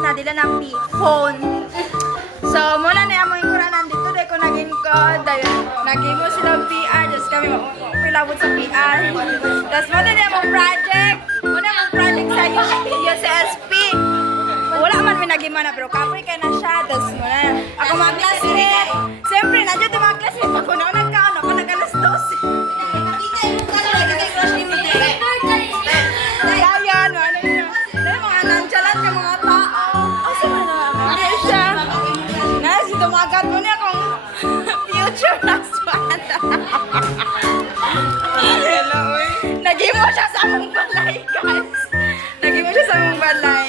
na, dila ng phone. So, mula na yung mga kuranan dito, dahil ko naging ko, dahil naging mo silang PR, just kami pilabot sa PR. Tapos muna na yung project, sa UCSP. Wala man may naging mana, pero kapoy ka na siya. Tapos muna, ako mga classmate. Siyempre, nandiyan yung mga classmate. Pag una nagkaon, ako nag-alas 12. Dayan, ano yun? Dahil mga nonchalant yung mga tao. Asa ba na? Hindi siya. Nasi, tumagat mo niya kung future husband. Hello, uy. Naging mo siya sa among balay, guys. Naging mo siya sa among balay.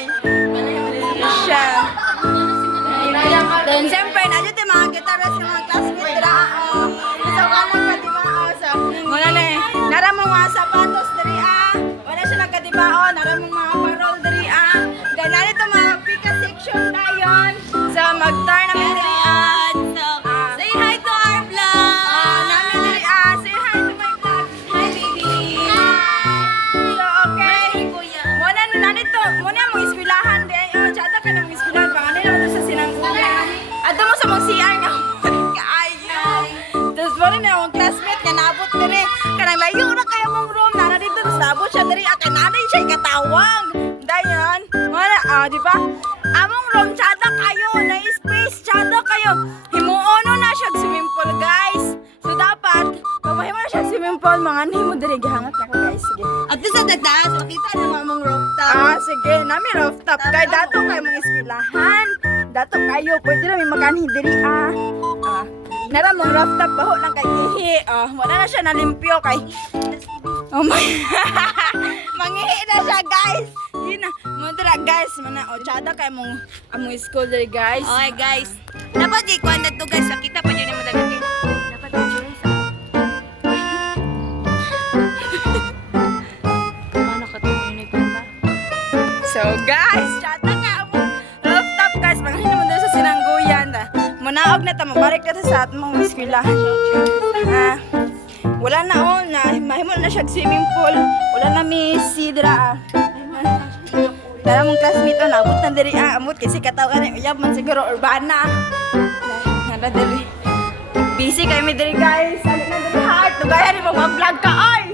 Siya. Then, siyempre, nandiyan yung mga guitarist yung mga classmates. Dira ako. So, kalang katibao. So, muna na eh. Naramong mga sapatos, diri wala siya nagkatibao. Naramong mga parol, diri Then, narito mga pika section na yun. So, mag-turn namin diri Say hi to our vlog! namin diri say hi to my vlog. Hi, baby! So, okay. Muna na nanito. Muna mong iskwilahan. Tsada ka na mong iskwilahan. Pangalan naman doon sa sinanggulan. Ato mo sa mong CR nga. Kaayo. Tapos muna na yung classmate nga naabot diri. Kanang layo na kayo mong room. Nana dito. Tapos naabot siya diri. Kaya nanay siya ikatawang. Dayan. Muna, di ba? Among room, tsada kayo. Na-space, tsada kayo. Himuono na siya swimming pool, guys. So, dapat, pagmahimo na siya swimming pool, mga himo diri. Gihangat na ko, guys. Sige. At sa tataas, makita na mamang rooftop. Sige. Nami rooftop. Kaya dato kayo mga eskwelahan. Dato kayo. Pwede na may makanhi diri, Nara mong rooftop. Baho lang kay Kihi. Wala na siya nalimpyo kay... Oh my... Mangihi na siya, guys. Yun na. Mundra, guys. Mana, tsada kayo among school diri, guys. Okay, guys. Dapat ikuan na to, guys. Nakita pa yun yung madagagin. Dapat enjoy sa... Ano ka to? So, guys, tsada ka among rooftop, guys. Mangihi naman doon sa sinangguyan. Munaog na ta, mabalik na ta sa atmong eskwelahan. Wala na mahimo na siya swimming pool. Wala na may sidra. Tara mong classmate naabot na diri amot kasi katawan ni uyab man siguro urbana. Nara diri. Busy kay mi diri, guys. Sali na diri heart. Tugaya ni mo mag-vlog ka oy.